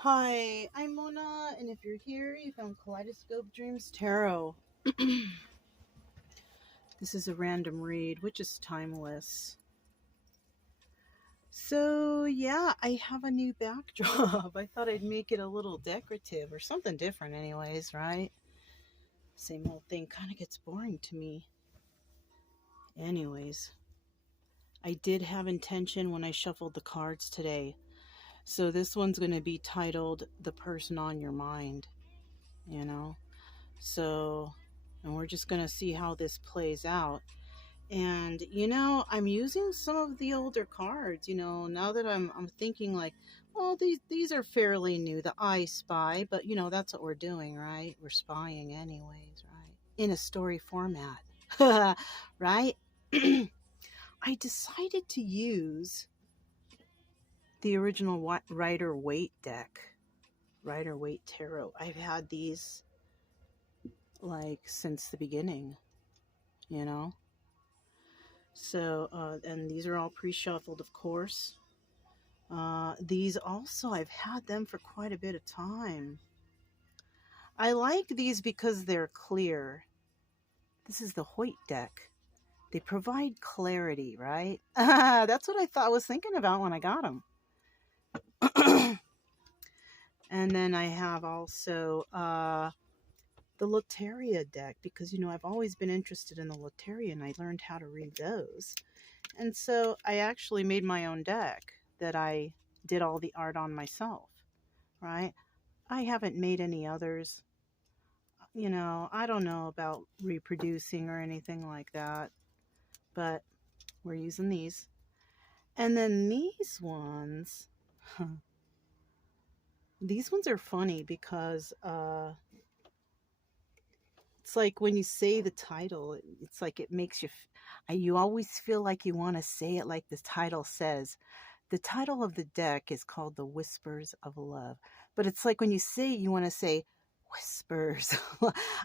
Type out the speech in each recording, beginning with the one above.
Hi, I'm Mona, and if you're here, you found Kaleidoscope Dreams Tarot. This is a random read, which is timeless. So, yeah, I have a new backdrop. I thought I'd make it a little decorative or something different, anyways, right? Same old thing kind of gets boring to me. Anyways, I did have intention when I shuffled the cards today. So, this one's going to be titled The Person on Your Mind, you know? So, and we're just going to see how this plays out. And I'm using some of the older cards, now that I'm thinking like, well, these are fairly new, the I Spy, but that's what we're doing, right? We're spying anyways, right? In a story format. Right? I decided to use the original Rider-Waite deck, Rider-Waite Tarot. I've had these like since the beginning, you know. So, and these are all pre-shuffled, of course. These also, I've had them for quite a bit of time. I like these because they're clear. This is the Hoyt deck. They provide clarity, right? That's what I was thinking about when I got them. And then I have also the Loteria deck because, I've always been interested in the Loteria and I learned how to read those. And so I actually made my own deck that I did all the art on myself, right? I haven't made any others. I don't know about reproducing or anything like that, but we're using these. And then these ones are funny because it's like when you say the title, it's like it makes you always feel like you want to say it like the title says. The title of the deck is called The Whispers of Love. But it's like when you say it, you want to say whispers.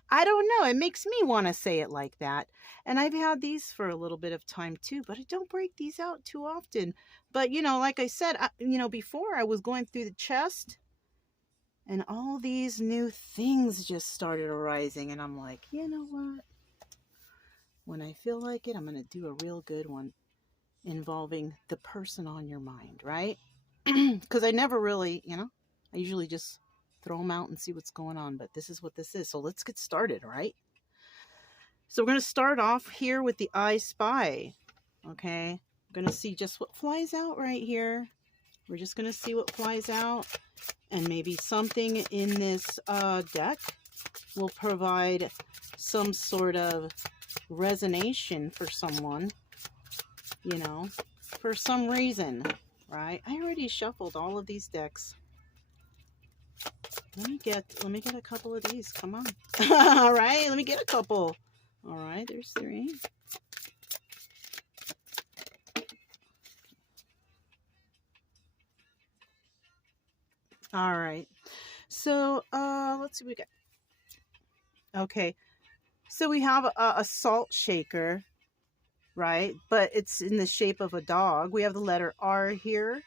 I don't know. It makes me want to say it like that. And I've had these for a little bit of time too, but I don't break these out too often. But, like I said, before I was going through the chest and all these new things just started arising. And I'm like, you know what? When I feel like it, I'm going to do a real good one involving the person on your mind, right? Because I never really, I usually just throw them out and see what's going on, but this is what this is. So let's get started, right? So we're going to start off here with the I Spy, okay? I'm going to see just what flies out right here. We're just going to see what flies out, and maybe something in this deck will provide some sort of resonation for someone, for some reason, right? I already shuffled all of these decks. Let me get a couple of these. Come on. All right, let me get a couple. All right, there's 3. All right. So, let's see what we got. Okay. So we have a salt shaker, right? But it's in the shape of a dog. We have the letter R here.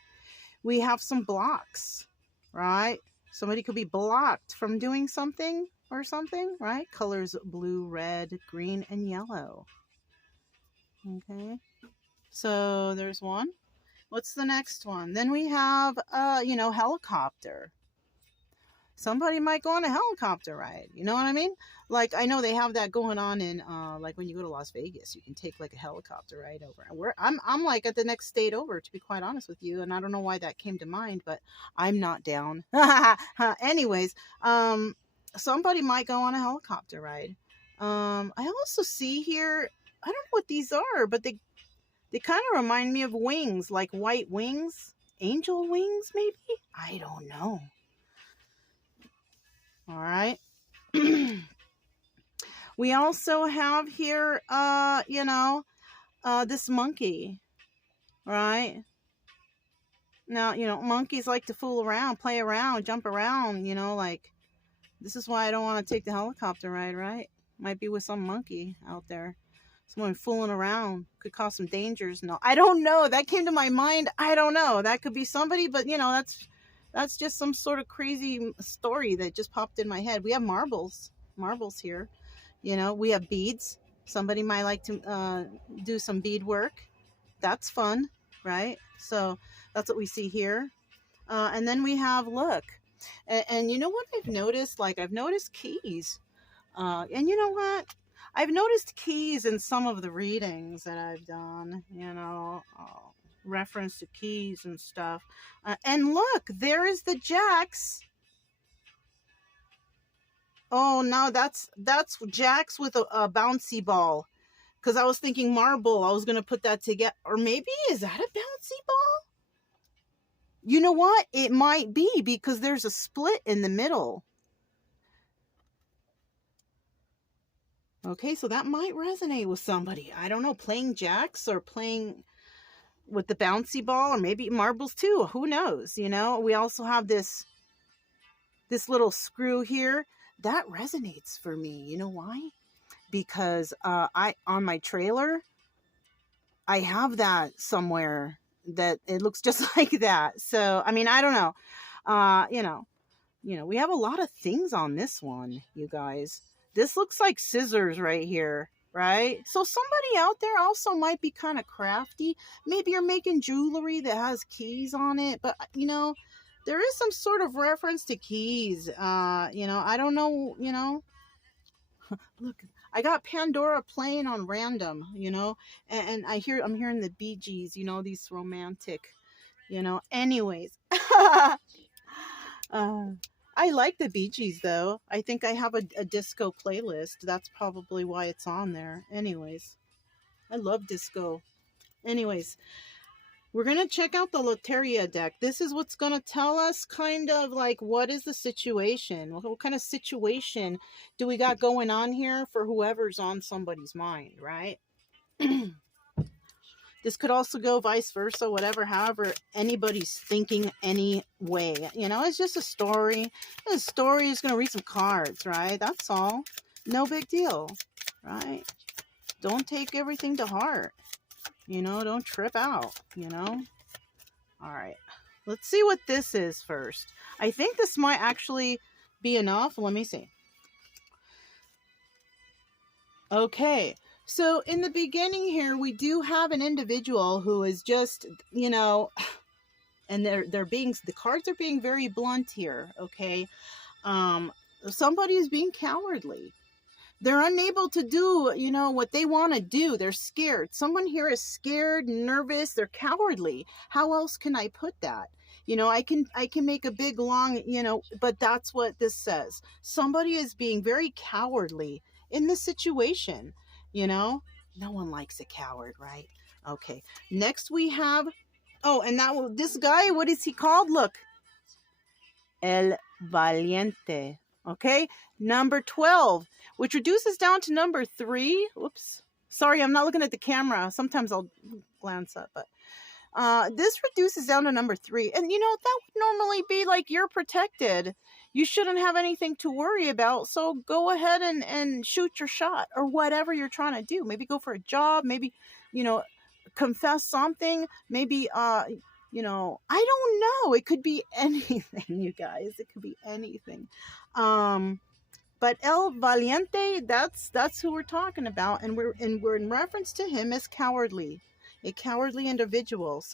We have some blocks, right? Somebody could be blocked from doing something or something, right? Colors blue, red, green, and yellow. Okay. So there's one. What's the next one? Then we have, helicopter. Somebody might go on a helicopter ride. You know what I mean? Like, I know they have that going on in, like when you go to Las Vegas, you can take like a helicopter ride over. I'm like at the next state over, to be quite honest with you. And I don't know why that came to mind, but I'm not down. Anyways, somebody might go on a helicopter ride. I also see here, I don't know what these are, but they kind of remind me of wings, like white wings, angel wings, maybe? I don't know. All right. We also have here, this monkey, right? Now, monkeys like to fool around, play around, jump around, like, this is why I don't want to take the helicopter ride, right? Might be with some monkey out there. Someone fooling around could cause some dangers. No, I don't know. That came to my mind. I don't know. That could be somebody, but That's just some sort of crazy story that just popped in my head. We have marbles here. You know, we have beads. Somebody might like to do some bead work. That's fun, right? So that's what we see here. And then we have, look, and you know what I've noticed? Like, I've noticed keys. And you know what? I've noticed keys in some of the readings that I've done, reference to keys and stuff. And look, there is the jacks. Oh, no, that's jacks with a bouncy ball. Because I was thinking marble. I was going to put that together. Or maybe, is that a bouncy ball? You know what? It might be, because there's a split in the middle. Okay, so that might resonate with somebody. I don't know, playing jacks or playing with the bouncy ball, or maybe marbles too. Who knows? You know, we also have this little screw here. That resonates for me. You know why? Because I on my trailer, I have that somewhere that it looks just like that. So, I mean, I don't know. We have a lot of things on this one, you guys. This looks like scissors right here, right? So somebody out there also might be kind of crafty. Maybe you're making jewelry that has keys on it, but there is some sort of reference to keys. I don't know, Look, I got Pandora playing on random, and I'm hearing the Bee Gees, these romantic, anyways. I like the Bee Gees, though. I think I have a disco playlist. That's probably why it's on there. Anyways, I love disco. Anyways, we're going to check out the Loteria deck. This is what's going to tell us kind of like what is the situation? What kind of situation do we got going on here for whoever's on somebody's mind, right? This could also go vice versa, whatever, however anybody's thinking anyway. It's just a story. The story is going to read some cards, right? That's all. No big deal, right? Don't take everything to heart. Don't trip out, All right. Let's see what this is first. I think this might actually be enough. Let me see. Okay. So in the beginning here, we do have an individual who is just, and the cards are being very blunt here. Okay. Somebody is being cowardly. They're unable to do, what they want to do. They're scared. Someone here is scared, nervous. They're cowardly. How else can I put that? I can make a big long, but that's what this says. Somebody is being very cowardly in this situation. No one likes a coward, right? Okay. Next we have, and this guy, what is he called? Look. El Valiente. Okay. Number 12, which reduces down to number 3. Whoops. Sorry, I'm not looking at the camera. Sometimes I'll glance up, but this reduces down to number 3. And that would normally be like, you're protected. You shouldn't have anything to worry about. So go ahead and shoot your shot, or whatever you're trying to do. Maybe go for a job. Maybe, confess something. Maybe, I don't know. It could be anything, you guys. It could be anything. But El Valiente, that's who we're talking about. And we're in reference to him as cowardly. A cowardly individual.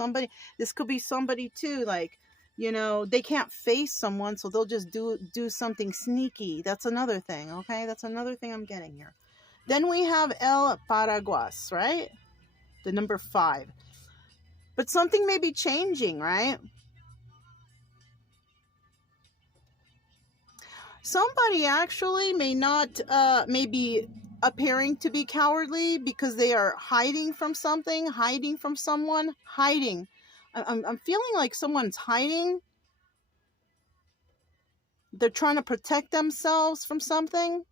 This could be somebody too, like, they can't face someone, so they'll just do something sneaky. That's another thing, okay? That's another thing I'm getting here. Then we have El Paraguas, right? The number 5. But something may be changing, right? Somebody actually may be appearing to be cowardly because they are hiding from something, hiding from someone, hiding. I'm feeling like someone's hiding. They're trying to protect themselves from something.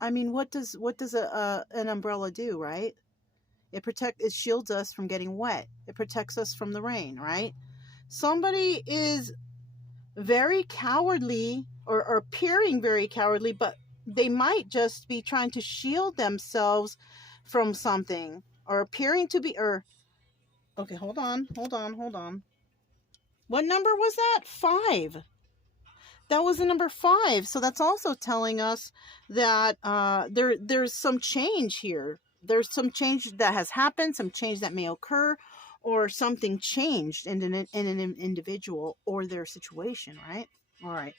I mean, what does an umbrella do, right? It shields us from getting wet. It protects us from the rain, right? Somebody is very cowardly or appearing very cowardly, but they might just be trying to shield themselves from something, or appearing to be, okay, hold on. What number was that? 5. That was the number 5. So that's also telling us that there's some change here. There's some change that has happened, some change that may occur, or something changed in an individual or their situation, right? All right.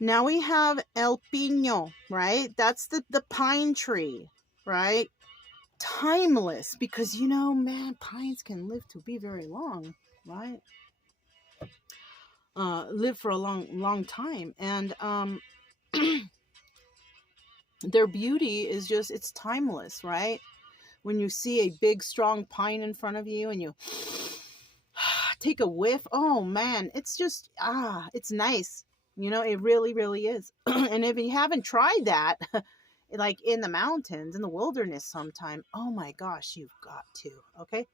Now we have El Pino, right? That's the pine tree, right? Timeless, because man, pines can live to be very long, right? Live for a long time, and their beauty is just, it's timeless, right? When you see a big strong pine in front of you and you take a whiff, oh man, it's just it's nice. It really is. And if you haven't tried that, like in the mountains, in the wilderness sometime, oh my gosh, you've got to. Okay.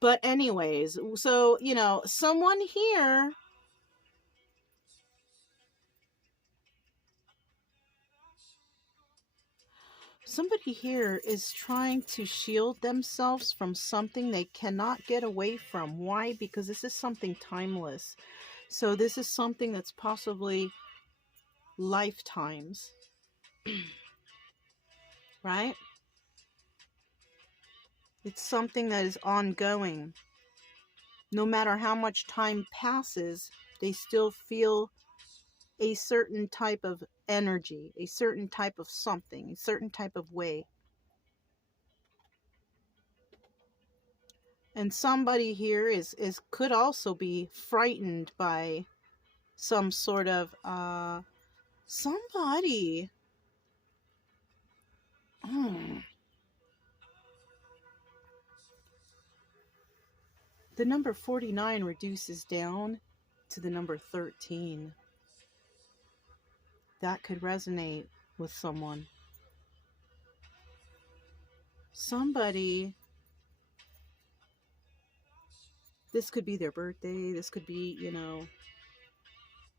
But anyways, so someone here, is trying to shield themselves from something they cannot get away from. Why? Because this is something timeless. So this is something that's possibly lifetimes, right? It's something that is ongoing. No matter how much time passes, they still feel a certain type of energy, a certain type of something, a certain type of way. And somebody here could also be frightened by some sort of somebody. The number 49 reduces down to the number 13. That could resonate with someone. Somebody, this could be their birthday, this could be,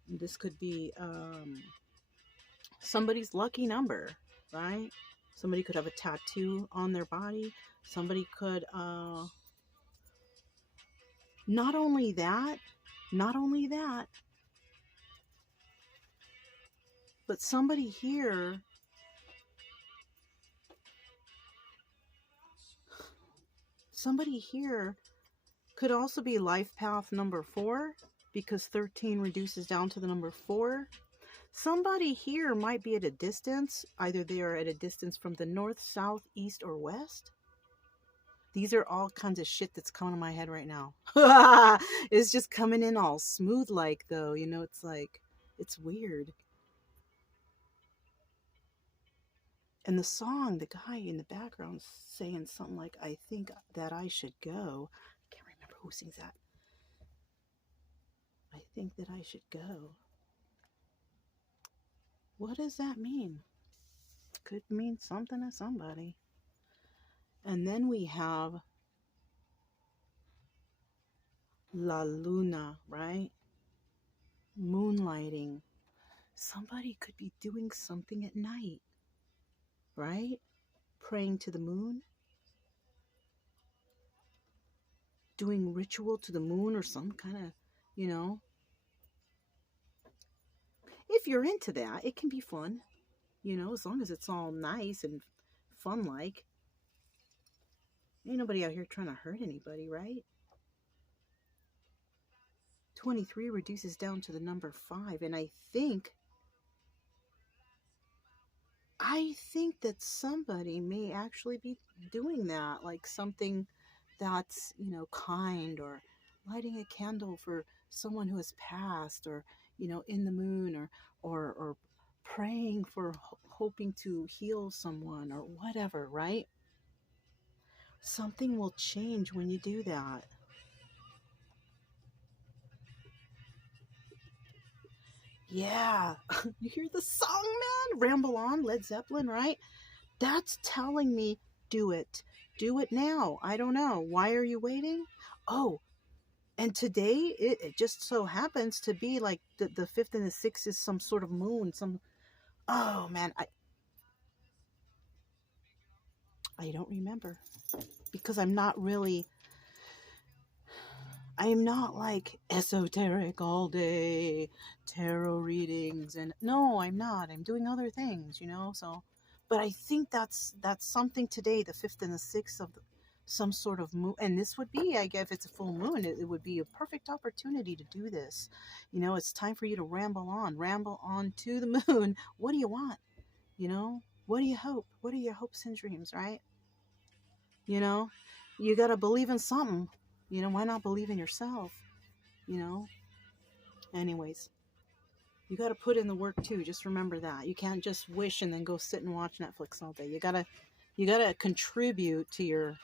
this could be somebody's lucky number, right? Somebody could have a tattoo on their body. Somebody could, not only that, but somebody here could also be life path number 4, because 13 reduces down to the number 4. Somebody here might be at a distance. Either they are at a distance from the north, south, east, or west. These are all kinds of shit that's coming to my head right now. It's just coming in all smooth like, though. It's like, it's weird. And the song, the guy in the background saying something like, I think that I should go. I can't remember who sings that. I think that I should go. What does that mean? Could mean something to somebody. And then we have La Luna, right? Moonlighting. Somebody could be doing something at night, right? Praying to the moon. Doing ritual to the moon or some kind of, If you're into that, it can be fun, as long as it's all nice and fun-like. Ain't nobody out here trying to hurt anybody, right? 23 reduces down to the number 5, and I think that somebody may actually be doing that, like something that's, kind, or lighting a candle for someone who has passed, or, in the moon, or praying for, hoping to heal someone, or whatever, right? Something will change when you do that. Yeah. You hear the song, man? Ramble On, Led Zeppelin, right? That's telling me, do it. Do it now. I don't know. Why are you waiting? Oh, and today it just so happens to be like the 5th and the 6th is some sort of moon. Oh man, I don't remember, because I'm not really I'm not like esoteric all day, tarot readings, and no, I'm not. I'm doing other things, you know. So, but I think that's something today, the 5th and the 6th of some sort of moon, and this would be, I guess, if it's a full moon, it would be a perfect opportunity to do this. You know, it's time for you to ramble on to the moon. What do you want? You know, what do you hope? What are your hopes and dreams, right? You know, you got to believe in something. You know, why not believe in yourself? You know, anyways, you got to put in the work too. Just remember that. You can't just wish and then go sit and watch Netflix all day. You got to contribute to your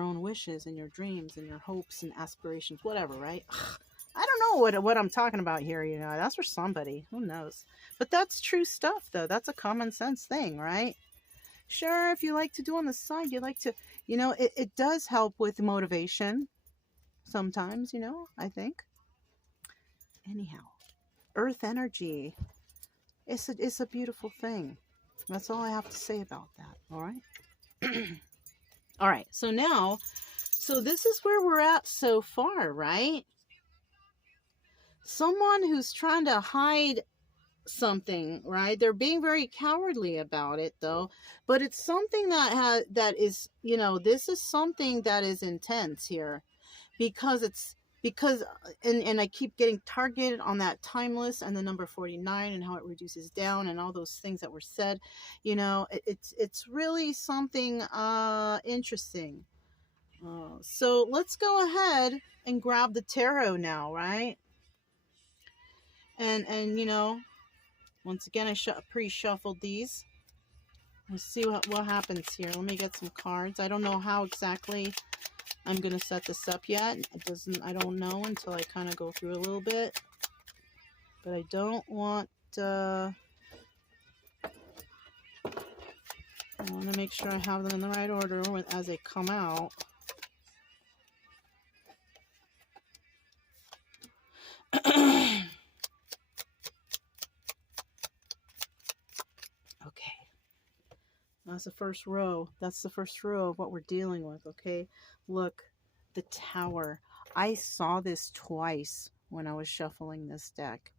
own wishes and your dreams and your hopes and aspirations, whatever, right? I don't know what I'm talking about here, you know. That's for somebody. Who knows? But that's true stuff though. That's a common sense thing, right? Sure, if you like to do on the side, you like to, you know, it does help with motivation sometimes, you know, I think. Anyhow, earth energy, it's a beautiful thing. That's all I have to say about that. All right. All right. So now, so this is where we're at so far, right? Someone who's trying to hide something, right? They're being very cowardly about it though, but it's something that is, you know, this is something that is intense here, because it's because and I keep getting targeted on that timeless and the number 49 and how it reduces down and all those things that were said. You know, it's really something interesting. So let's go ahead and grab the tarot now, right? And you know, once again, I pre-shuffled these. Let's see what happens here. Let me get some cards. I don't know how exactly I'm going to set this up yet. I don't know until I kind of go through a little bit. But I don't want, I want to make sure I have them in the right order as they come out. Okay. That's the first row. That's the first row of what we're dealing with, okay? Look, the Tower. I saw this twice when I was shuffling this deck.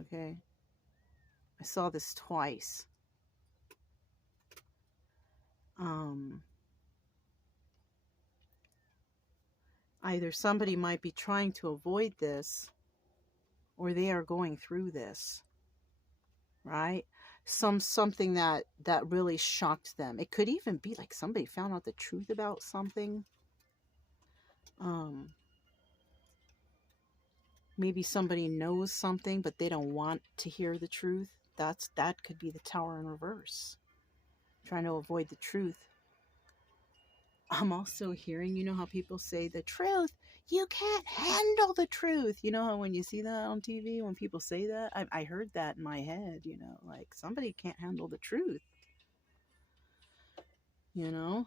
Okay? I saw this twice. Either somebody might be trying to avoid this, or they are going through this, right? Something that really shocked them. It could even be like somebody found out the truth about something. Maybe somebody knows something, but they don't want to hear the truth. That could be the Tower in reverse, trying to avoid the truth. I'm also hearing, you know how people say the truth, you can't handle the truth. You know how when you see that on TV, when people say that, I heard that in my head, you know, like somebody can't handle the truth, you know?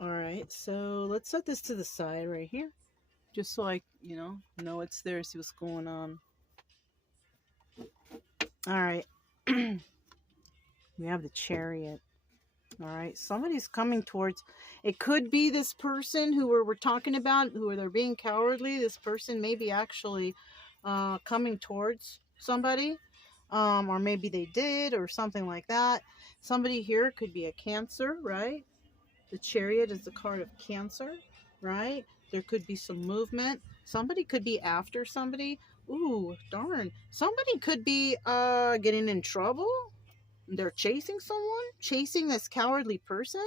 All right, so let's set this to the side right here, just so I, you know it's there, see what's going on. All right. We have the Chariot. All right, somebody's coming towards, it could be this person who we're talking about, who they're being cowardly. This person may be actually coming towards somebody, or maybe they did, or something like that. Somebody here could be a Cancer, right? The Chariot is the card of Cancer, right? There could be some movement. Somebody could be after somebody. Ooh, darn. Somebody could be getting in trouble. They're chasing someone? Chasing this cowardly person?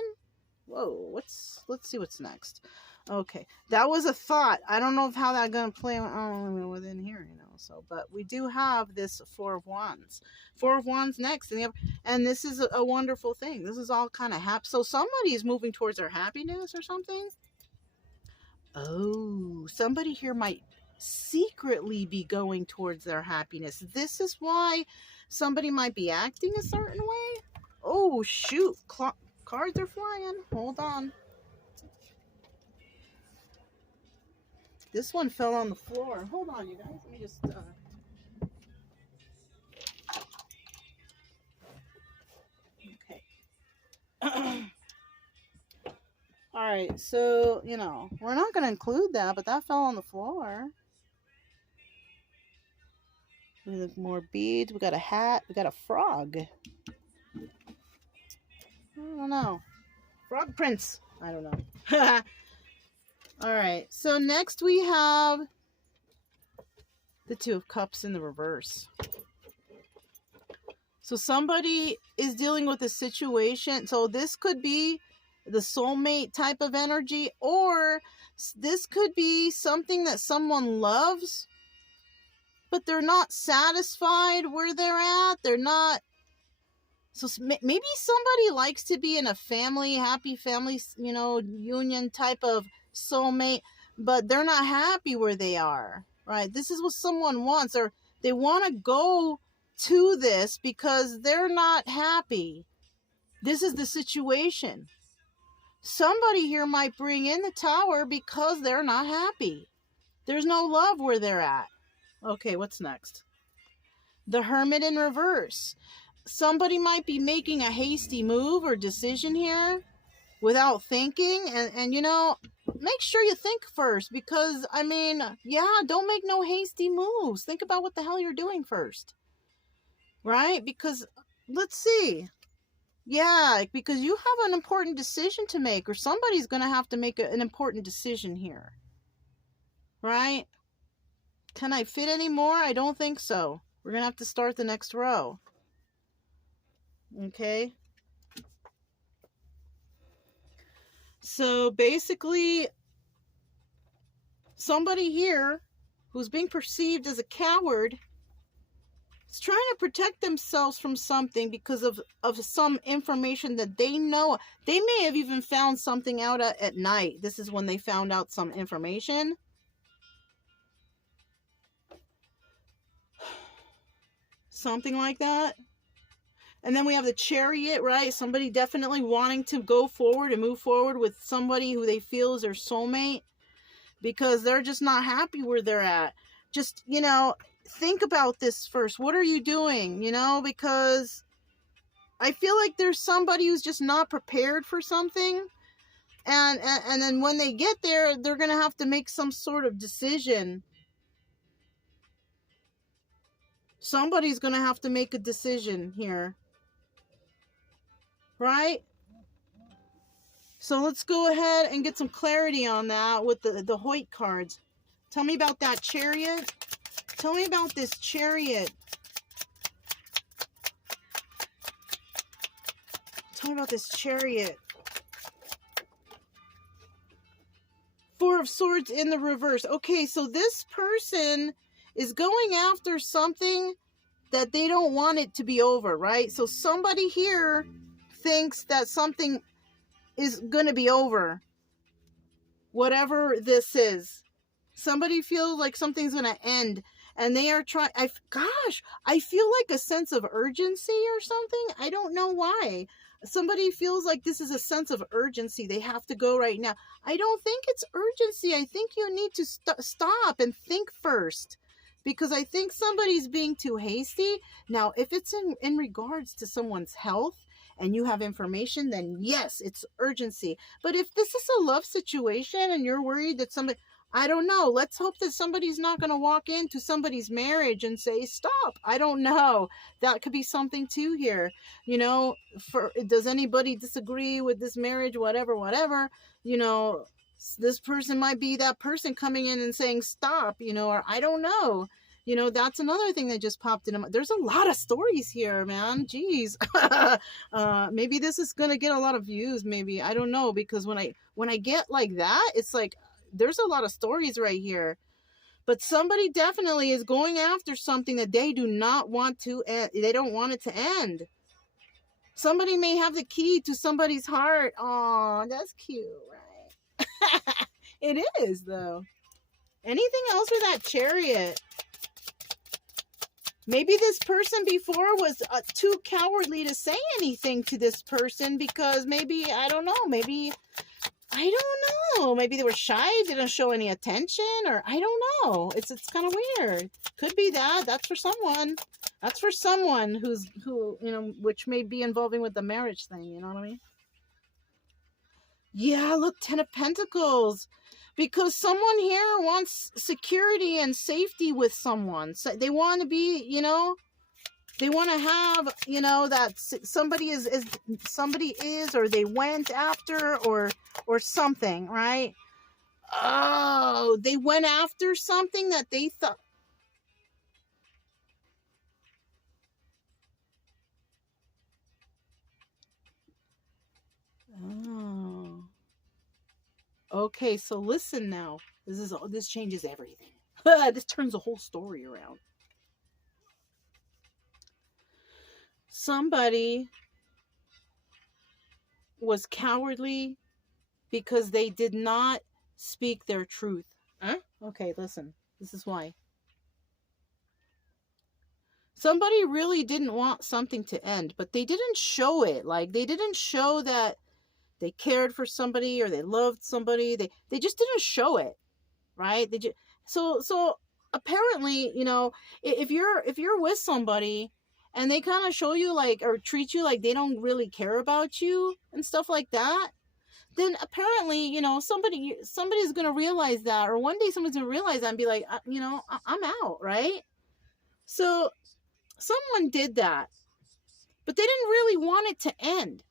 Whoa, let's see what's next. Okay, that was a thought. I don't know how that's gonna play within here, you know. So, but we do have this Four of Wands. Four of Wands next, and this is a wonderful thing. This is all kind of happy. So somebody is moving towards their happiness or something. Oh, somebody here might secretly be going towards their happiness. This is why somebody might be acting a certain way. Oh, shoot. Cards are flying. Hold on. This one fell on the floor. Hold on, you guys. Let me just... Okay. All right, so, you know, we're not going to include that, but that fell on the floor. We look more beads. We got a hat. We got a frog. I don't know. Frog prince. I don't know. All right, so next we have the Two of Cups in the reverse. So somebody is dealing with a situation. So this could be the soulmate type of energy, or this could be something that someone loves, but they're not satisfied where they're at. They're not. So maybe somebody likes to be in a family, happy family, you know, union type of soulmate, but they're not happy where they are, right? This is what someone wants, or they want to go to this because they're not happy. This is the situation. Somebody here might bring in the Tower because they're not happy. There's no love where they're at. Okay, what's next? The Hermit in reverse. Somebody might be making a hasty move or decision here without thinking. And you know, make sure you think first, because, I mean, yeah, don't make no hasty moves. Think about what the hell you're doing first. Right? Because, let's see. Yeah, because you have an important decision to make, or somebody's going to have to make an important decision here. Right? Can I fit any more? I don't think so. We're going to have to start the next row. Okay? So basically, somebody here who's being perceived as a coward is trying to protect themselves from something because of some information that they know. They may have even found something out at night. This is when they found out some information. Something like that. And then we have the Chariot, right? Somebody definitely wanting to go forward and move forward with somebody who they feel is their soulmate, because they're just not happy where they're at. Just, you know, think about this first. What are you doing? You know, because I feel like there's somebody who's just not prepared for something. And then when they get there, they're going to have to make some sort of decision. Somebody's going to have to make a decision here. Right? So let's go ahead and get some clarity on that with the Hoyt cards. Tell me about that Chariot. Tell me about this Chariot. Tell me about this Chariot. Four of Swords in the reverse. Okay, so this person is going after something that they don't want it to be over, right? So somebody here thinks that something is going to be over. Whatever this is. Somebody feels like something's going to end. And they are trying... I feel like a sense of urgency or something. I don't know why. Somebody feels like this is a sense of urgency. They have to go right now. I don't think it's urgency. I think you need to stop and think first. Because I think somebody's being too hasty. Now, if it's in regards to someone's health, and you have information, then yes, it's urgency. But if this is a love situation and you're worried that somebody, I don't know, let's hope that somebody's not going to walk into somebody's marriage and say, stop. I don't know. That could be something too here. You know, does anybody disagree with this marriage? Whatever. You know, this person might be that person coming in and saying, stop, you know, or I don't know. You know, that's another thing that just popped in. There's a lot of stories here, man. Jeez. Maybe this is going to get a lot of views. Maybe. I don't know. Because when I get like that, it's like, there's a lot of stories right here. But somebody definitely is going after something that they do not want to end. They don't want it to end. Somebody may have the key to somebody's heart. Oh, that's cute, right? It is, though. Anything else with that Chariot? Maybe this person before was too cowardly to say anything to this person because maybe, I don't know, maybe they were shy, didn't show any attention, or I don't know. It's kind of weird. Could be that. That's for someone. That's for someone who, you know, which may be involving with the marriage thing, you know what I mean? Yeah, look, 10 of Pentacles. Because someone here wants security and safety with someone. So they want to be, they want to have, that somebody is somebody is, or they went after, or something, right? Oh, they went after something that they thought. Oh. Okay, so listen now. This changes everything. This turns the whole story around. Somebody was cowardly because they did not speak their truth. Huh? Okay, listen. This is why. Somebody really didn't want something to end, but they didn't show it. Like, they didn't show that they cared for somebody or they loved somebody. They just didn't show it, right? They just so apparently, if you're with somebody and they kind of show you like, or treat you like they don't really care about you and stuff like that, then apparently, somebody's gonna realize that, or one day somebody's gonna realize that and be like, I'm out, right? So someone did that, but they didn't really want it to end,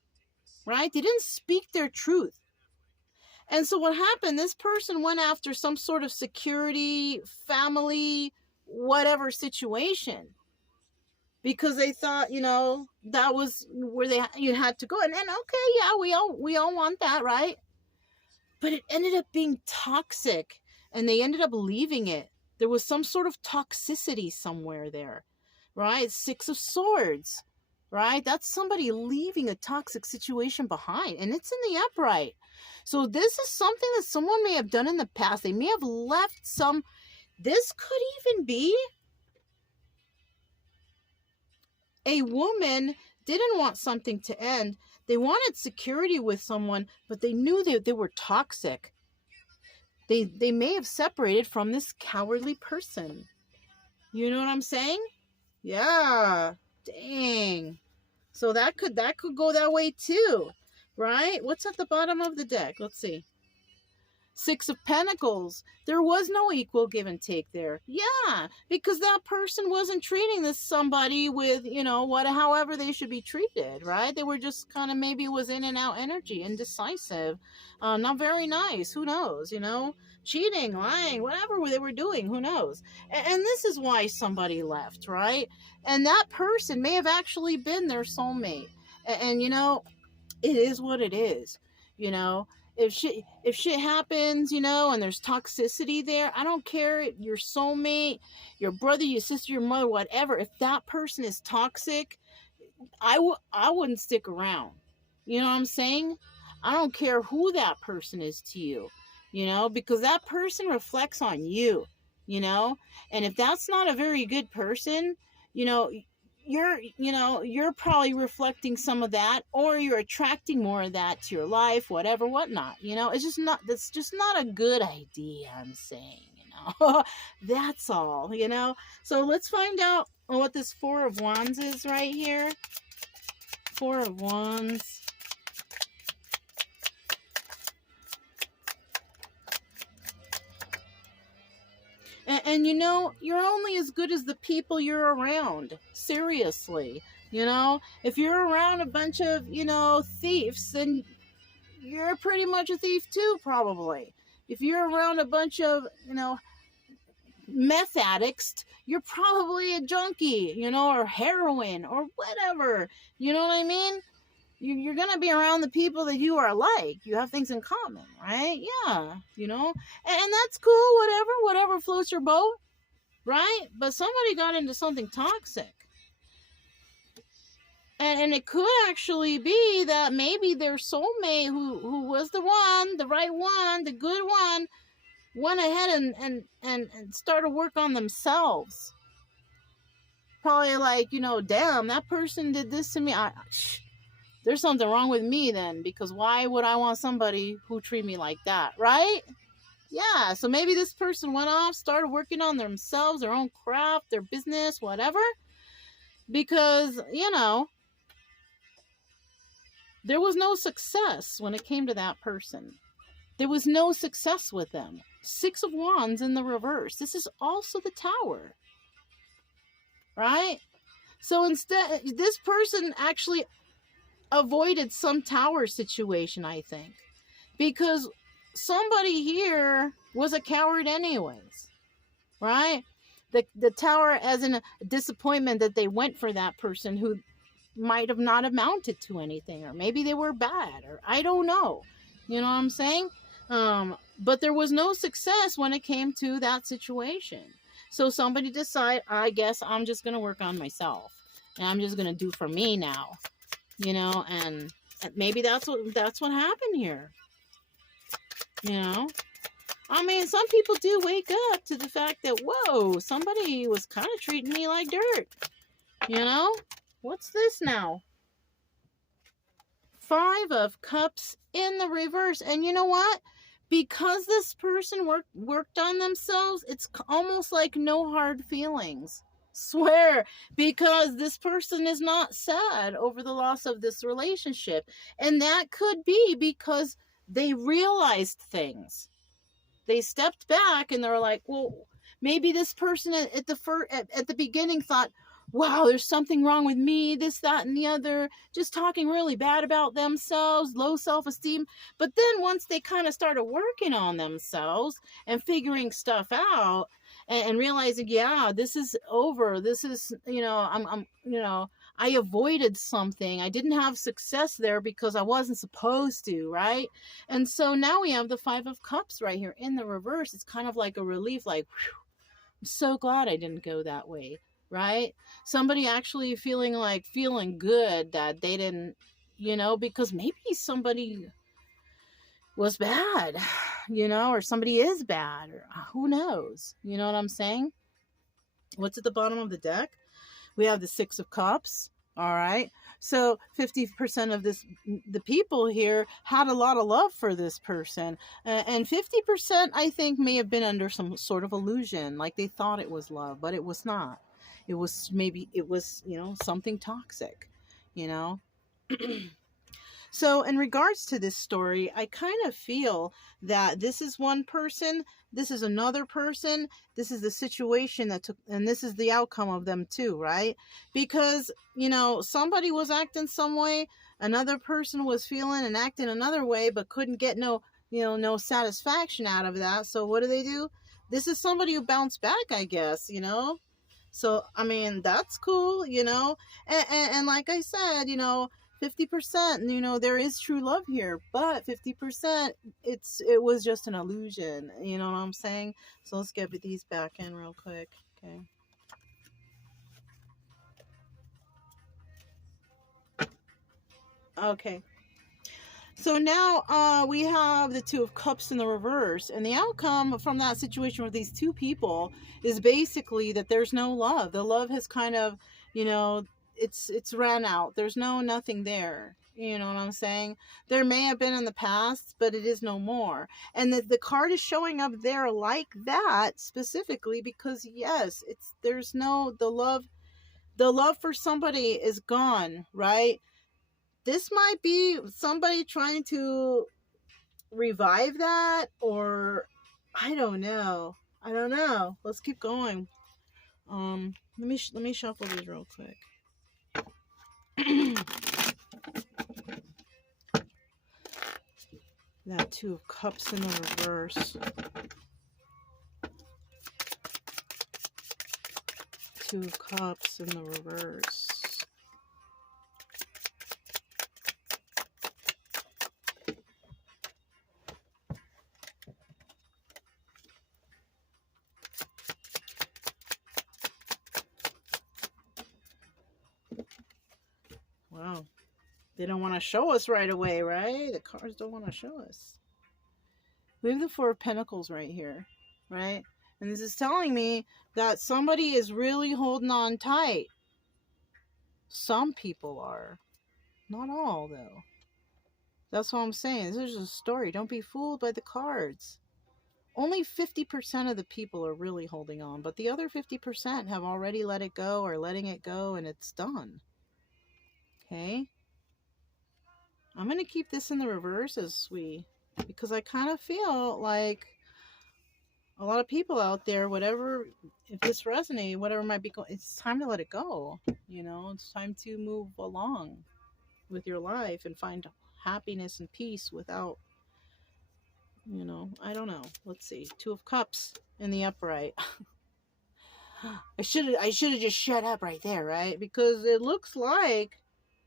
right? They didn't speak their truth. And so what happened, this person went after some sort of security, family, whatever situation, because they thought, that was where you had to go. And okay, yeah, we all want that, right? But it ended up being toxic, and they ended up leaving it. There was some sort of toxicity somewhere there, right? 6 of Swords, right? That's somebody leaving a toxic situation behind, and it's in the upright. So this is something that someone may have done in the past. They may have left some. This could even be a woman didn't want something to end. They wanted security with someone, but they knew they were toxic. They may have separated from this cowardly person. You know what I'm saying? Yeah. Dang. So that could go that way too, right? What's at the bottom of the deck? Let's see. 6 of Pentacles. There was no equal give and take there. Yeah, because that person wasn't treating this somebody with, however they should be treated, right? They were just kind of, maybe was in and out energy, indecisive, not very nice. Who knows, cheating, lying, whatever they were doing, who knows? And this is why somebody left, right? And that person may have actually been their soulmate. And it is what it is, if shit happens, and there's toxicity there, I don't care, your soulmate, your brother, your sister, your mother, whatever, if that person is toxic, I wouldn't stick around. You know what I'm saying? I don't care who that person is to you, because that person reflects on you, and if that's not a very good person, you're probably reflecting some of that, or you're attracting more of that to your life, whatever, whatnot. That's just not a good idea, I'm saying, that's all, so let's find out what this 4 of Wands is right here. 4 of Wands. And you're only as good as the people you're around. Seriously. If you're around a bunch of, thieves, then you're pretty much a thief too, probably. If you're around a bunch of, meth addicts, you're probably a junkie, or heroin or whatever. You know what I mean? You're going to be around the people that you are alike. You have things in common, right? Yeah, and that's cool, whatever floats your boat, right? But somebody got into something toxic. And it could actually be that maybe their soulmate, who was the one, the right one, the good one, went ahead and started work on themselves. Probably like, damn, that person did this to me. There's something wrong with me then, because why would I want somebody who treat me like that, right? Yeah, so maybe this person went off, started working on themselves, their own craft, their business, whatever, because, There was no success when it came to that person. There was no success with them. Six of Wands in the reverse. This is also the Tower, right? So instead, this person actually avoided some Tower situation, I think, because somebody here was a coward anyways, right? The Tower as in a disappointment that they went for that person who might have not amounted to anything, or maybe they were bad, or I don't know. You know what I'm saying? But there was no success when it came to that situation. So somebody decided, I guess I'm just going to work on myself, and I'm just going to do for me now, you know, and maybe that's what happened here. You know, I mean, some people do wake up to the fact that, whoa, somebody was kind of treating me like dirt. You know, what's this now? Five of Cups in the reverse. And you know what? Because this person worked on themselves, it's almost like no hard feelings. Swear, because this person is not sad over the loss of this relationship. And that could be because they realized things. They stepped back and they're like, well, maybe this person at the beginning thought, wow, there's something wrong with me, this, that, and the other, just talking really bad about themselves, low self-esteem. But then once they kind of started working on themselves and figuring stuff out and realizing, yeah, this is over. This is, I avoided something. I didn't have success there because I wasn't supposed to, right? And so now we have the Five of Cups right here in the reverse. It's kind of like a relief, like, whew, I'm so glad I didn't go that way, right? Somebody actually feeling good that they didn't, because maybe somebody was bad, or somebody is bad, or who knows? You know what I'm saying? What's at the bottom of the deck? We have the Six of Cups. All right. So 50% of the people here had a lot of love for this person. And 50%, I think, may have been under some sort of illusion. Like they thought it was love, but it was not. It was something toxic, you know? So in regards to this story, I kind of feel that this is one person, this is another person, this is the situation that took, and this is the outcome of them too, right? Because, somebody was acting some way, another person was feeling and acting another way, but couldn't get no satisfaction out of that. So what do? This is somebody who bounced back, I guess, So, I mean, that's cool, and like I said, 50%, there is true love here, but 50%, it was just an illusion. You know what I'm saying? So let's get these back in real quick. Okay. So now we have the Two of Cups in the reverse, and the outcome from that situation with these two people is basically that there's no love. The love has kind of, it's ran out. There's nothing there. You know what I'm saying? There may have been in the past, but it is no more. And the card is showing up there like that specifically because yes, the love for somebody is gone, right? This might be somebody trying to revive that, or I don't know. Let's keep going. Let me shuffle these real quick. That Two of Cups in the reverse. Two of Cups in the reverse. Wow. They don't want to show us right away, right? The cards don't want to show us. We have the Four of Pentacles right here, right? And this is telling me that somebody is really holding on tight. Some people are. Not all, though. That's what I'm saying. This is just a story. Don't be fooled by the cards. Only 50% of the people are really holding on, but the other 50% have already let it go or letting it go, and it's done. Okay? I'm going to keep this in the reverse because I kind of feel like a lot of people out there, whatever, if this resonates, whatever might be going, it's time to let it go. It's time to move along with your life and find happiness and peace without, I don't know. Let's see. Two of Cups in the upright. I should have just shut up right there, right? Because it looks like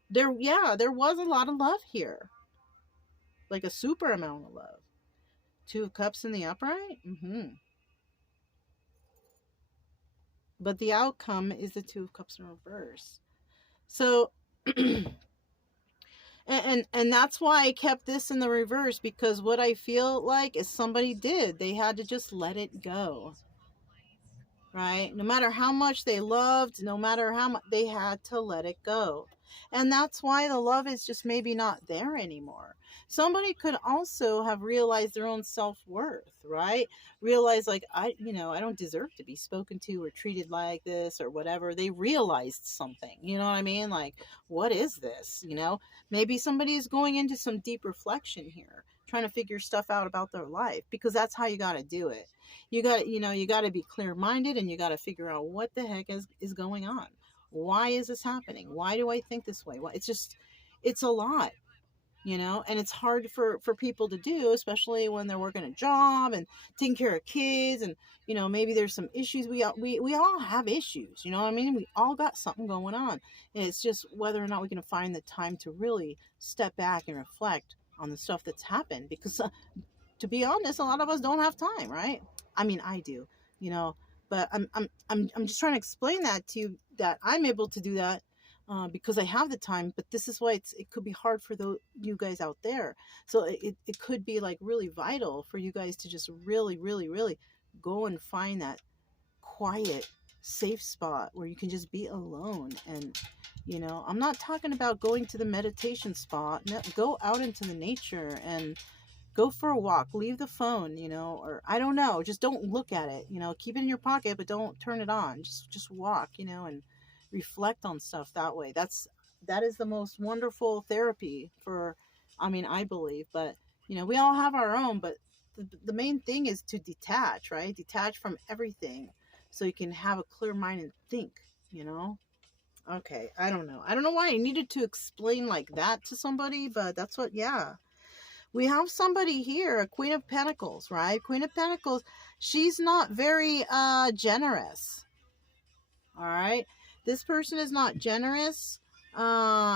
there was a lot of love here. Like a super amount of love. Two of Cups in the upright? But the outcome is the Two of Cups in reverse. So and that's why I kept this in the reverse, because what I feel like is they had to just let it go. Right? No matter how much they loved, no matter how much, they had to let it go. And that's why the love is just maybe not there anymore. Somebody could also have realized their own self-worth, right? Realize like, I don't deserve to be spoken to or treated like this or whatever. They realized something, you know what I mean? Like, what is this? Maybe somebody is going into some deep reflection here, trying to figure stuff out about their life, because that's how you got to do it. You got to be clear-minded, and you got to figure out what the heck is going on. Why is this happening? Why do I think this way? It's a lot, and it's hard for people to do, especially when they're working a job and taking care of kids, and maybe there's some issues. We all have issues, you know what I mean? We all got something going on, and it's just whether or not we can find the time to really step back and reflect on the stuff that's happened, because to be honest, a lot of us don't have time, right? I mean, I do, but I'm just trying to explain that to you, that I'm able to do that because I have the time. But this is why it could be hard for you guys out there. So it could be like really vital for you guys to just really, really, really go and find that quiet, safe spot where you can just be alone. And I'm not talking about going to the meditation spot. No, go out into the nature and go for a walk, leave the phone, or I don't know, just don't look at it, keep it in your pocket, but don't turn it on. Just walk, and reflect on stuff that way. That is the most wonderful therapy for, I believe, but we all have our own, but the main thing is to detach, right? Detach from everything so you can have a clear mind and think, Okay, I don't know why I needed to explain like that to somebody, but that's what, yeah. We have somebody here, a Queen of Pentacles, right? Queen of Pentacles, she's not very generous. All right? This person is not generous.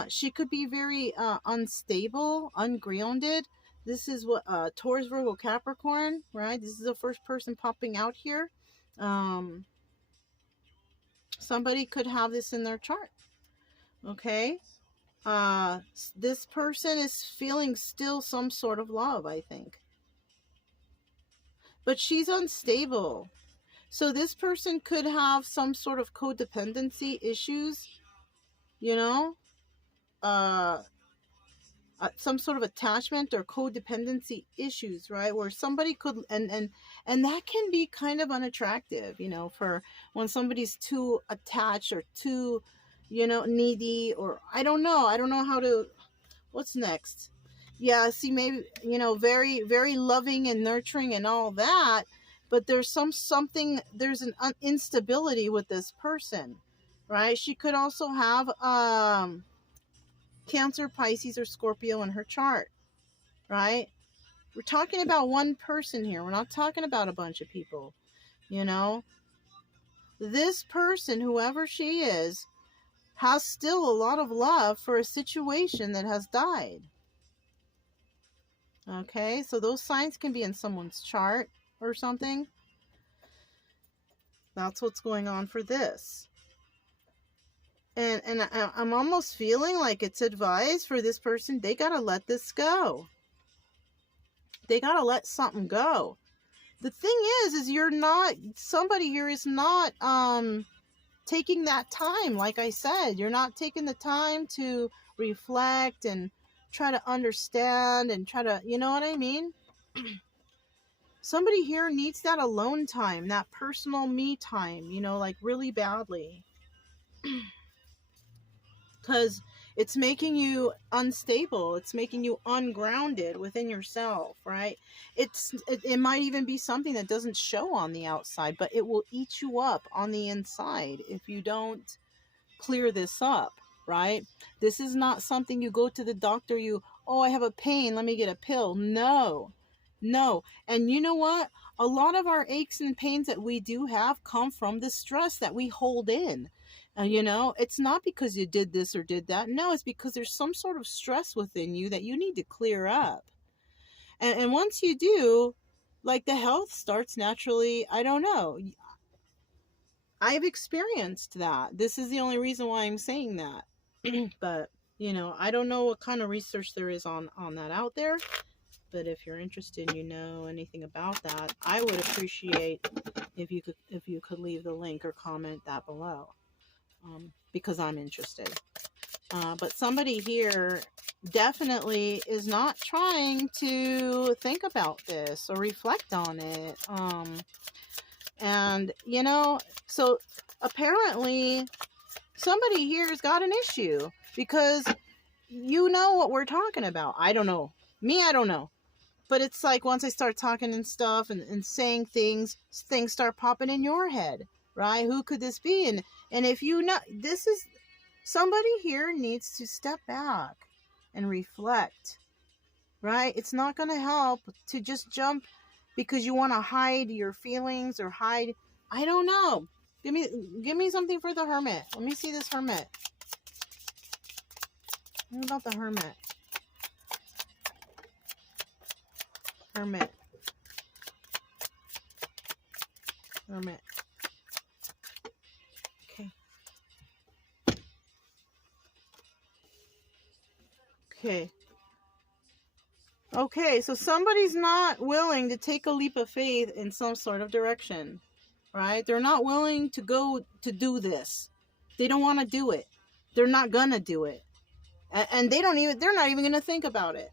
She could be very unstable, ungrounded. This is what Taurus, Virgo, Capricorn, right? This is the first person popping out here. Somebody could have this in their chart. Okay? This person is feeling still some sort of love, I think. But she's unstable. So this person could have some sort of codependency issues, some sort of attachment or codependency issues, right? Where somebody could, and that can be kind of unattractive, for when somebody's too attached or too, needy, or I don't know how to, what's next? Yeah, see, maybe, very, very loving and nurturing and all that, but there's there's an instability with this person, right? She could also have Cancer, Pisces, or Scorpio in her chart, right? We're talking about one person here. We're not talking about a bunch of people, This person, whoever she is, has still a lot of love for a situation that has died. Okay, so those signs can be in someone's chart or something. That's what's going on for this. And I'm almost feeling like it's advised for this person, they got to let this go. They got to let something go. The thing is somebody here is not taking that time. Like I said, you're not taking the time to reflect and try to understand and try to, you know what I mean? Somebody here needs that alone time, that personal me time, like really badly. Because It's making you unstable. It's making you ungrounded within yourself, right? It might even be something that doesn't show on the outside, but it will eat you up on the inside if you don't clear this up, right? This is not something you go to the doctor, oh, I have a pain, let me get a pill. No. No. And you know what? A lot of our aches and pains that we do have come from the stress that we hold in. It's not because you did this or did that. No, it's because there's some sort of stress within you that you need to clear up. And once you do, like, the health starts naturally. I don't know. I've experienced that. This is the only reason why I'm saying that. But, I don't know what kind of research there is on that out there. But if you're interested, anything about that, I would appreciate if you could leave the link or comment that below, because I'm interested. But somebody here definitely is not trying to think about this or reflect on it. And, so apparently somebody here has got an issue, because you know what we're talking about. I don't know. Me, I don't know. But it's like, once I start talking and stuff and saying things start popping in your head, right? Who could this be? And if this is somebody here needs to step back and reflect, right? It's not going to help to just jump because you want to hide your feelings or hide. I don't know. Give me something for the Hermit. Let me see this Hermit. What about the Hermit? Hermit. Okay, so somebody's not willing to take a leap of faith in some sort of direction, right? They're not willing to go to do this. They don't want to do it. They're not gonna do it. And they're not even gonna think about it.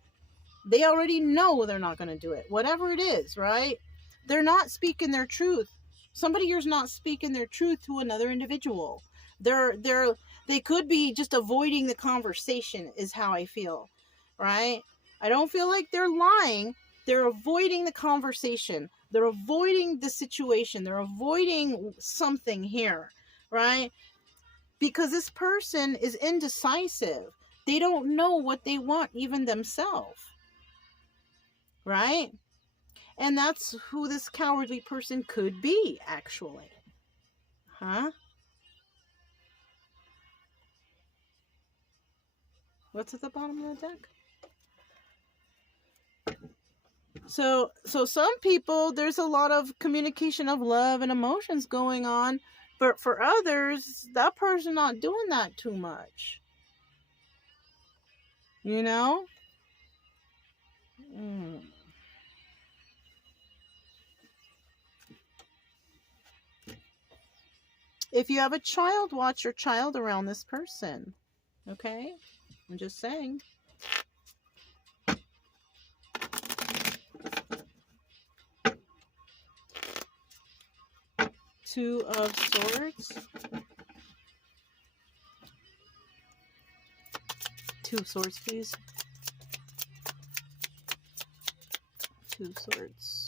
They already know they're not gonna do it. Whatever it is, right? They're not speaking their truth. Somebody here's not speaking their truth to another individual. They could be just avoiding the conversation, is how I feel, right? I don't feel like they're lying. They're avoiding the conversation. They're avoiding the situation. They're avoiding something here, right? Because this person is indecisive. They don't know what they want, even themselves, right? And that's who this cowardly person could be, actually. Huh? What's at the bottom of the deck? So some people, there's a lot of communication of love and emotions going on, but for others, that person not doing that too much. If you have a child, watch your child around this person. Okay? I'm just saying. Two of Swords. Two of Swords, please. Two of Swords.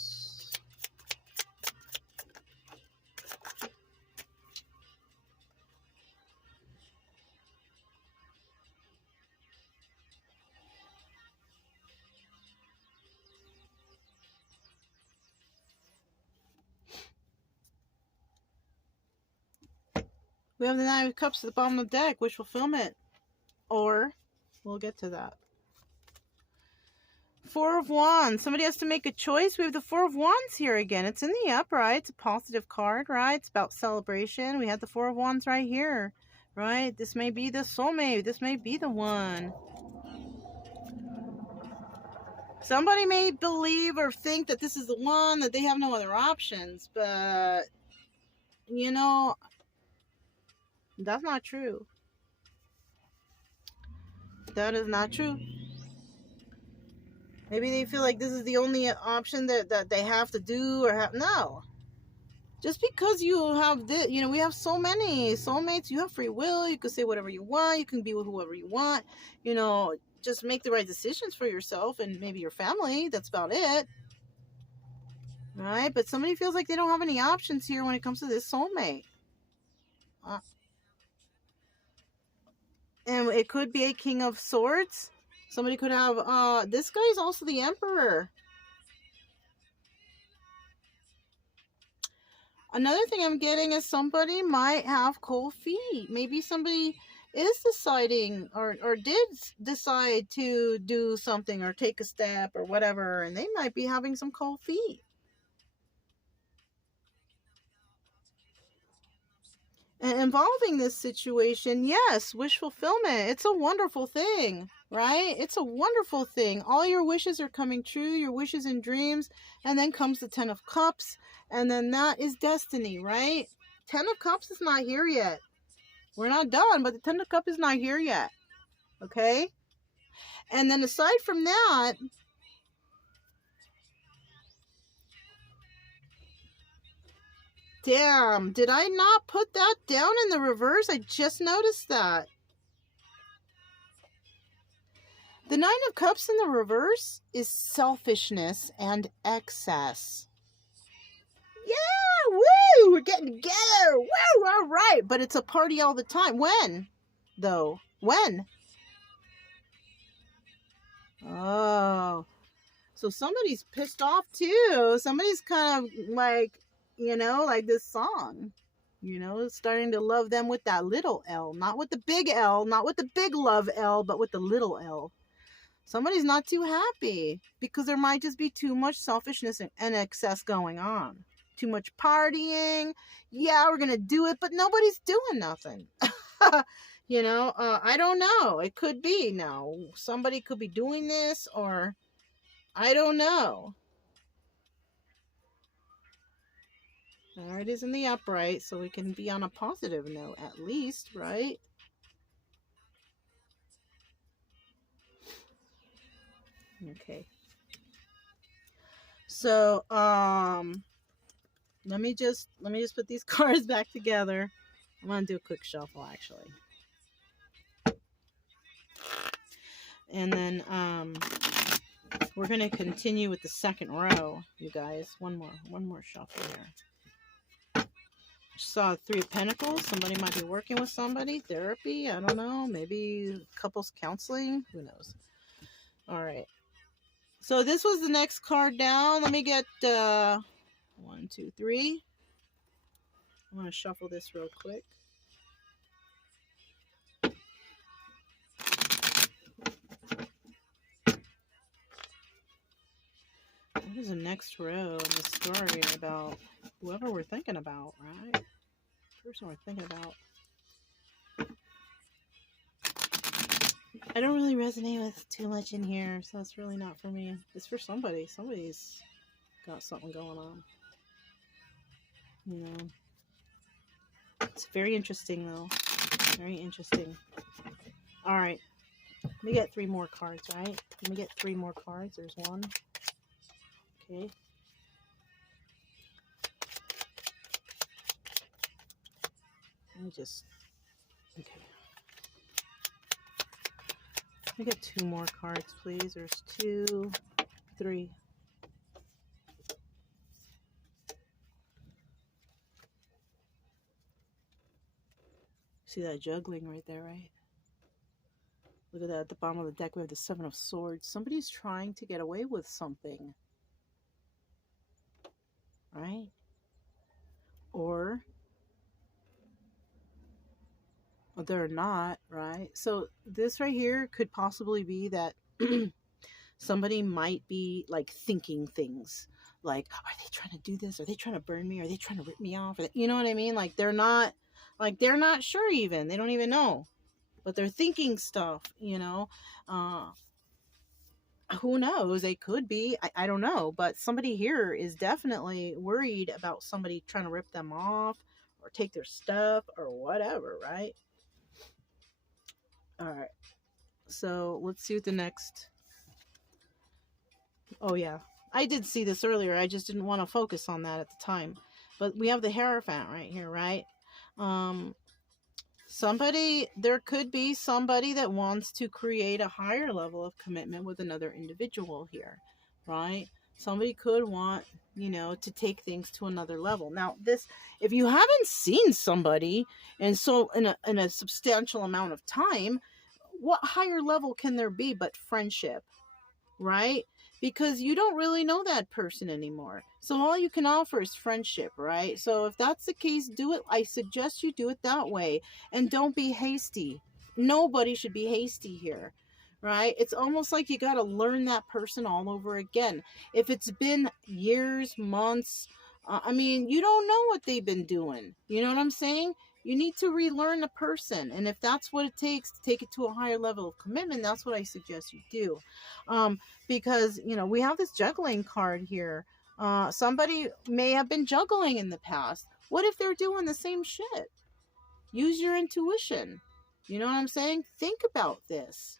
We have the Nine of Cups at the bottom of the deck, which will film it. Or, we'll get to that. Four of Wands. Somebody has to make a choice. We have the Four of Wands here again. It's in the upright. It's a positive card, right? It's about celebration. We have the Four of Wands right here, right? This may be the soulmate. This may be the one. Somebody may believe or think that this is the one, that they have no other options, but, that's not true. That is not true. Maybe they feel like this is the only option that they have to do or have. No. Just because you have this, you know, we have so many soulmates. You have free will. You can say whatever you want. You can be with whoever you want. You know, just make the right decisions for yourself and maybe your family. That's about it. Right? But somebody feels like they don't have any options here when it comes to this soulmate. Uh, and it could be a king of swords. Somebody could have, this guy is also the emperor. Another thing I'm getting is somebody might have cold feet. Maybe somebody is deciding or did decide to do something or take a step or whatever, and they might be having some cold feet. And involving this situation, yes, wish fulfillment. It's a wonderful thing, right? It's a wonderful thing. All your wishes are coming true, your wishes and dreams. And then comes the Ten of Cups. And then that is destiny, right? Ten of Cups is not here yet. We're not done, but the Ten of Cups is not here yet. Okay? And then aside from that, damn, did I not put that down in the reverse? I just noticed that. The Nine of Cups in the reverse is selfishness and excess. Yeah, woo! We're getting together. Woo! All right. But it's a party all the time. When? Though. When? Oh. So somebody's pissed off too. Somebody's kind of like, you know, like this song. You know, starting to love them with that little L. Not with the big L. Not with the big love L, but with the little L. Somebody's not too happy because there might just be too much selfishness and excess going on. Too much partying. Yeah, we're going to do it, but nobody's doing nothing. You know, I don't know. It could be now. Somebody could be doing this, or I don't know. There it is in the upright, so we can be on a positive note at least, right? Okay. So, let me just put these cards back together. I'm gonna do a quick shuffle actually. And then we're gonna continue with the second row, you guys. One more shuffle here. Saw Three of Pentacles. Somebody might be working with somebody. Therapy, I don't know. Maybe couples counseling. Who knows? All right. So this was the next card down. Let me get 1, 2, 3. I'm going to shuffle this real quick. What is the next row in the story about whoever we're thinking about, right? The person we're thinking about. I don't really resonate with too much in here, so it's really not for me. It's for somebody. Somebody's got something going on. You know. It's very interesting, though. Very interesting. All right. Let me get 3 more cards, right? Let me get 3 more cards. There's one. Okay. Let me just... Okay. Let me get 2 more cards, please. There's 2, 3. See that juggling right there, right? Look at that at the bottom of the deck. We have the 7 of Swords. Somebody's trying to get away with something. Right? Or they're not, right? So this right here could possibly be that somebody might be like thinking things like, are they trying to do this? Are they trying to burn me? Are they trying to rip me off? You know what I mean? Like they're not sure even. They don't even know. But they're thinking stuff, you know. Who knows? They could be. I don't know. But somebody here is definitely worried about somebody trying to rip them off or take their stuff or whatever, right? All right. So let's see what the next... Oh, yeah. I did see this earlier. I just didn't want to focus on that at the time. But we have the Hierophant right here, right? There could be somebody that wants to create a higher level of commitment with another individual here, right? Somebody could want, to take things to another level. Now, if you haven't seen somebody in a substantial amount of time, what higher level can there be but friendship? Right? Because you don't really know that person anymore. So all you can offer is friendship, right? So if that's the case, do it. I suggest you do it that way, and don't be hasty. Nobody should be hasty here, right? It's almost like you got to learn that person all over again. If it's been years, months, you don't know what they've been doing. You know what I'm saying? You need to relearn the person. And if that's what it takes to take it to a higher level of commitment, that's what I suggest you do. Because, we have this juggling card here. Somebody may have been juggling in the past. What if they're doing the same shit? Use your intuition. You know what I'm saying? Think about this,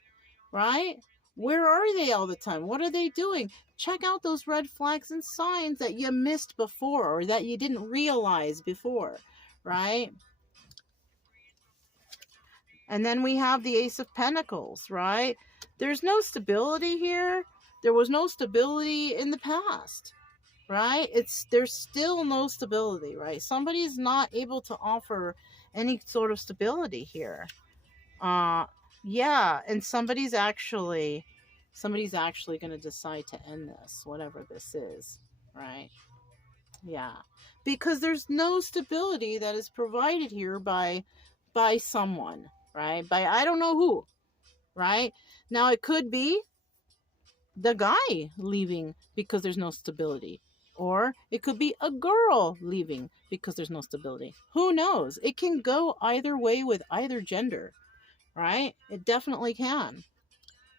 right? Where are they all the time? What are they doing? Check out those red flags and signs that you missed before or that you didn't realize before, right? And then we have the Ace of Pentacles, right? There's no stability here. There was no stability in the past, right? There's still no stability, right? Somebody's not able to offer any sort of stability here. Yeah, and somebody's actually going to decide to end this, whatever this is, right? Yeah, because there's no stability that is provided here by someone, right? By I don't know who, right? Now it could be the guy leaving because there's no stability, or it could be a girl leaving because there's no stability. Who knows? It can go either way with either gender, right? It definitely can,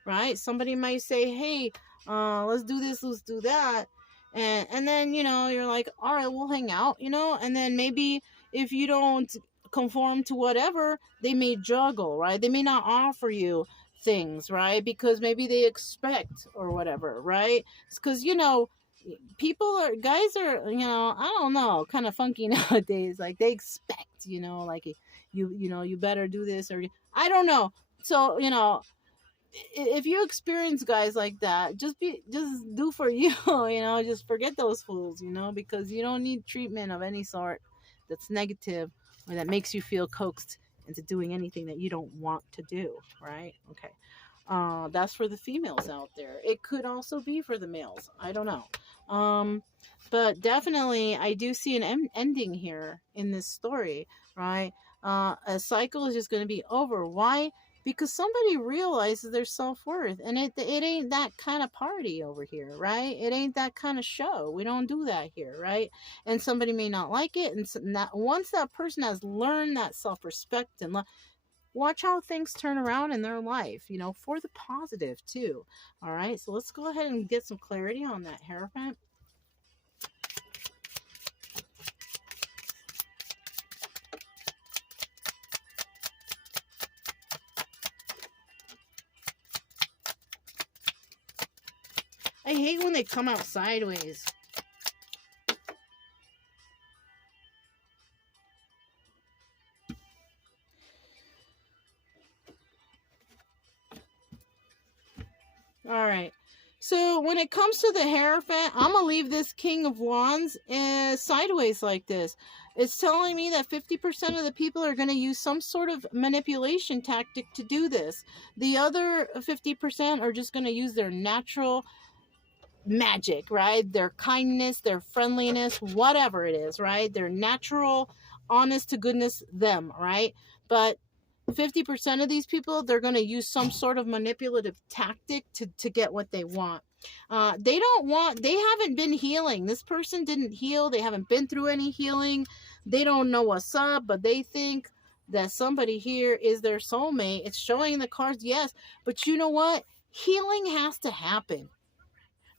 right? Somebody might say, hey, let's do this, let's do that, and then you're like, all right, we'll hang out, and then maybe if you don't conform to whatever, they may juggle, right? They may not offer you things, right? Because maybe they expect or whatever, right? It's because guys are, I don't know, kind of funky nowadays. Like they expect, like you better do this, or I don't know. So if you experience guys like that, just do for you. Just forget those fools, because you don't need treatment of any sort that's negative or that makes you feel coaxed into doing anything that you don't want to do, right? Okay. That's for the females out there. It could also be for the males. I don't know. But definitely I do see an ending here in this story, right? A cycle is just going to be over. Why? Because somebody realizes their self-worth, and it ain't that kind of party over here, right? It ain't that kind of show. We don't do that here, right? And somebody may not like it, and once that person has learned that self-respect and watch how things turn around in their life, for the positive too. All right, so let's go ahead and get some clarity on that Hierophant. I hate when they come out sideways. All right. So when it comes to the Hierophant, I'm going to leave this King of Wands sideways like this. It's telling me that 50% of the people are going to use some sort of manipulation tactic to do this. The other 50% are just going to use their natural magic, right? Their kindness, their friendliness, whatever it is, right? Their natural, honest to goodness them, right? But 50% of these people, they're going to use some sort of manipulative tactic to get what they want. They haven't been healing. This person didn't heal. They haven't been through any healing. They don't know what's up, but they think that somebody here is their soulmate. It's showing in the cards, yes, but you know what? Healing has to happen.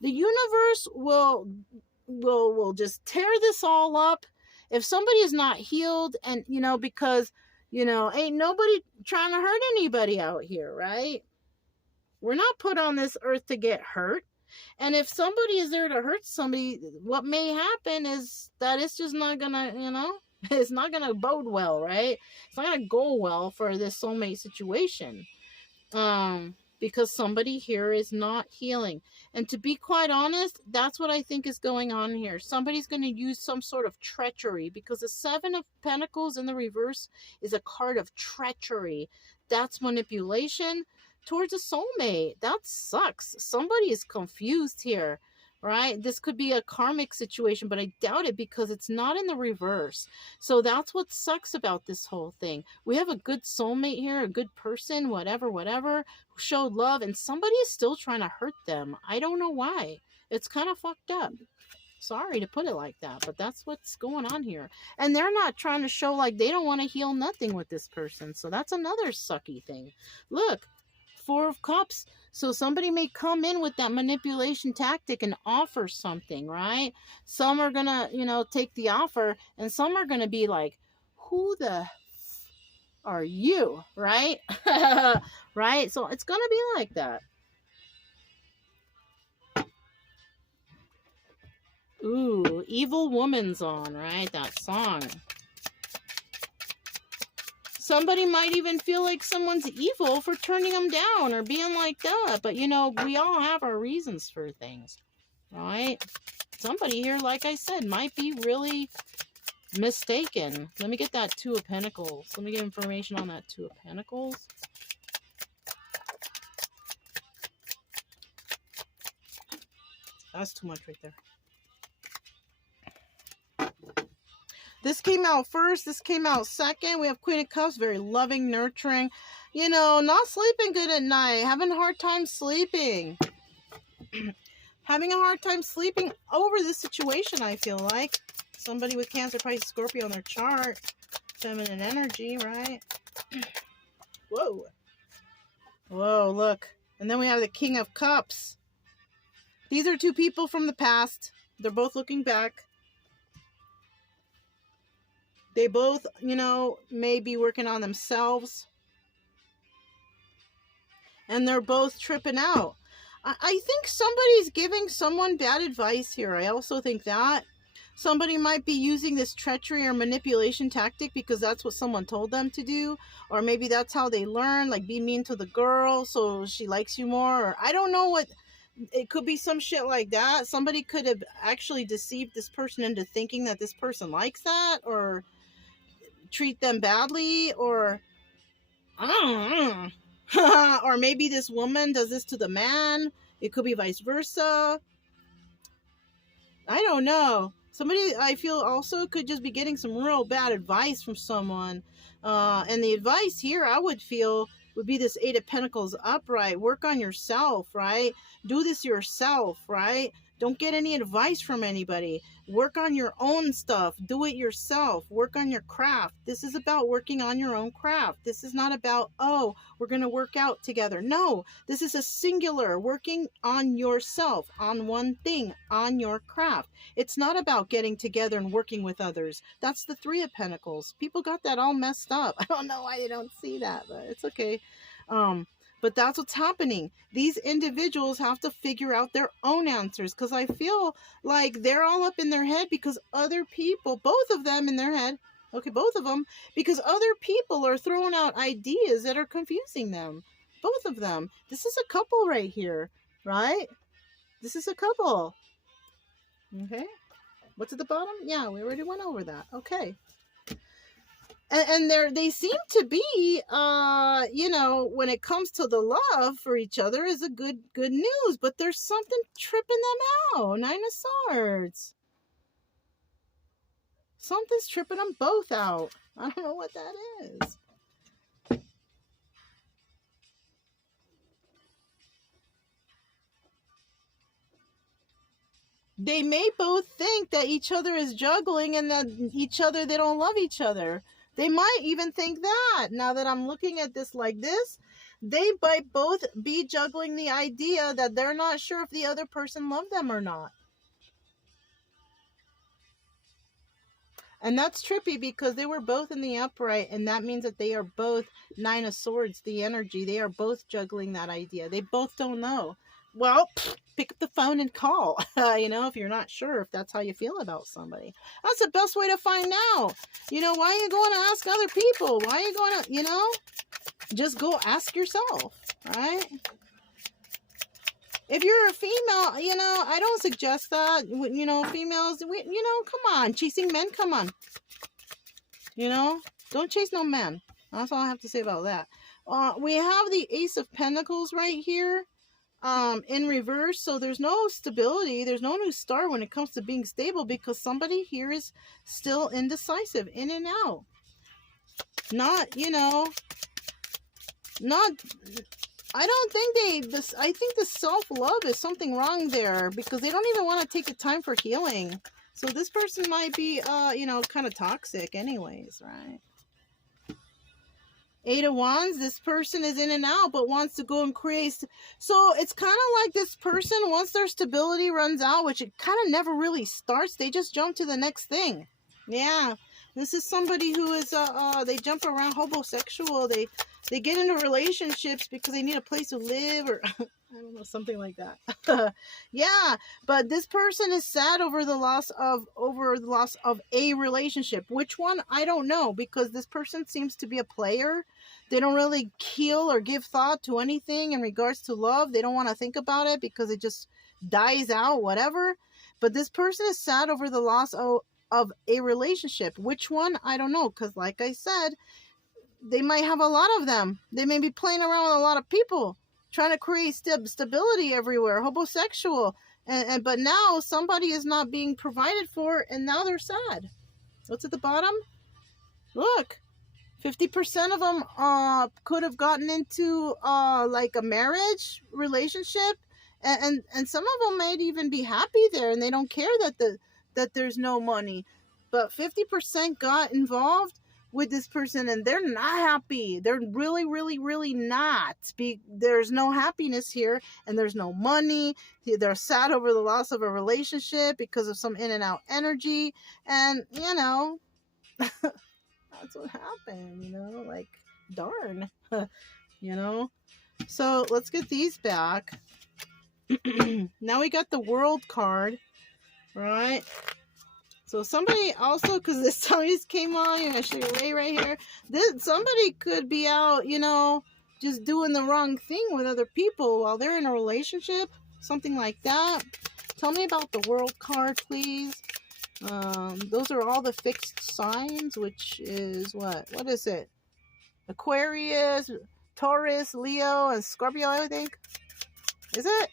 The universe will just tear this all up if somebody is not healed, and because ain't nobody trying to hurt anybody out here, right? We're not put on this earth to get hurt. And if somebody is there to hurt somebody, what may happen is that it's just not gonna, it's not gonna bode well, right? It's not gonna go well for this soulmate situation. Because somebody here is not healing. And to be quite honest, that's what I think is going on here. Somebody's going to use some sort of treachery, because the Seven of Pentacles in the reverse is a card of treachery. That's manipulation towards a soulmate. That sucks. Somebody is confused here, right? This could be a karmic situation, but I doubt it because it's not in the reverse. So that's what sucks about this whole thing. We have a good soulmate here, a good person, whatever, who showed love, and somebody is still trying to hurt them. I don't know why. It's kind of fucked up. Sorry to put it like that, but that's what's going on here. And they're not trying to show like they don't want to heal nothing with this person. So that's another sucky thing. Look, Four of Cups. So somebody may come in with that manipulation tactic and offer something, right? Some are gonna, take the offer, and some are gonna be like, who the are you, right? Right? So it's gonna be like that. Ooh, Evil Woman's on, right? That song. Somebody might even feel like someone's evil for turning them down or being like that. But, we all have our reasons for things, right? Somebody here, like I said, might be really mistaken. Let me get that Two of Pentacles. Let me get information on that Two of Pentacles. That's too much right there. This came out first. This came out second. We have Queen of Cups, very loving, nurturing. Not sleeping good at night. Having a hard time sleeping. Having a hard time sleeping over this situation, I feel like. Somebody with Cancer, Pisces, Scorpio on their chart. Feminine energy, right? Whoa. Whoa, look. And then we have the King of Cups. These are two people from the past. They're both looking back. They both, may be working on themselves. And they're both tripping out. I think somebody's giving someone bad advice here. I also think that. Somebody might be using this treachery or manipulation tactic because that's what someone told them to do. Or maybe that's how they learn, like be mean to the girl so she likes you more. Or I don't know what. It could be some shit like that. Somebody could have actually deceived this person into thinking that this person likes that. Or treat them badly, or I don't know. Or maybe this woman does this to the man. It could be vice versa. I don't know. Somebody, I feel, also could just be getting some real bad advice from someone. And the advice here, I would feel, would be this Eight of Pentacles upright. Work on yourself, right? Do this yourself, right? Don't get any advice from anybody. Work on your own stuff. Do it yourself. Work on your craft. This is about working on your own craft. This is not about, oh, we're going to work out together. No, this is a singular working on yourself, on one thing, on your craft. It's not about getting together and working with others. That's the Three of Pentacles. People got that all messed up. I don't know why they don't see that, but it's okay. But that's what's happening. These individuals have to figure out their own answers, because I feel like they're all up in their head because other people, both of them in their head, okay, both of them, because other people are throwing out ideas that are confusing them. Both of them. This is a couple right here, right? This is a couple. Okay. What's at the bottom? Yeah, we already went over that. Okay. And they seem to be, when it comes to the love for each other is a good news, but there's something tripping them out. Nine of Swords. Something's tripping them both out. I don't know what that is. They may both think that each other is juggling and that each other, they don't love each other. They might even think that. Now that I'm looking at this like this, they might both be juggling the idea that they're not sure if the other person loved them or not. And that's trippy because they were both in the upright, and that means that they are both Nine of Swords, the energy. They are both juggling that idea. They both don't know. well, pick up the phone and call. If you're not sure if that's how you feel about somebody, that's the best way to find out. Why are you going to ask other people? Why are you going to, just go ask yourself, right? If you're a female, I don't suggest that. Females, come on, chasing men, come on. Don't chase no men. That's all I have to say about that. We have the Ace of Pentacles right here, in reverse. So there's no stability. There's no new start when it comes to being stable, because somebody here is still indecisive, in and out. Not, not. I don't think I think the self-love is something wrong there, because they don't even want to take the time for healing. So this person might be, kind of toxic anyways, right? Eight of Wands, this person is in and out, but wants to go and create. So it's kind of like this person, once their stability runs out, which it kind of never really starts, they just jump to the next thing. Yeah, this is somebody who is, they jump around, homosexual. They get into relationships because they need a place to live, or I don't know, something like that. Yeah, but this person is sad over the loss of a relationship. Which one? I don't know, because this person seems to be a player. They don't really heal or give thought to anything in regards to love. They don't want to think about it because it just dies out, whatever. But this person is sad over the loss of a relationship. Which one? I don't know, because like I said, they might have a lot of them. They may be playing around with a lot of people, trying to create stability everywhere, homosexual. But now somebody is not being provided for, and now they're sad. What's at the bottom? Look, 50% of them could have gotten into like a marriage relationship, and some of them might even be happy there, and they don't care that there's no money. But 50% got involved with this person, and they're not happy. They're really, really, really not. There's no happiness here, and there's no money. They're sad over the loss of a relationship because of some in and out energy, and that's what happened. Like, darn. So let's get these back. Now we got the World card, right? So somebody also, because this time just came on, I show you right here. Somebody could be out, just doing the wrong thing with other people while they're in a relationship, something like that. Tell me about the World card, please. Those are all the fixed signs, which is what? What is it? Aquarius, Taurus, Leo, and Scorpio, I think. Is it?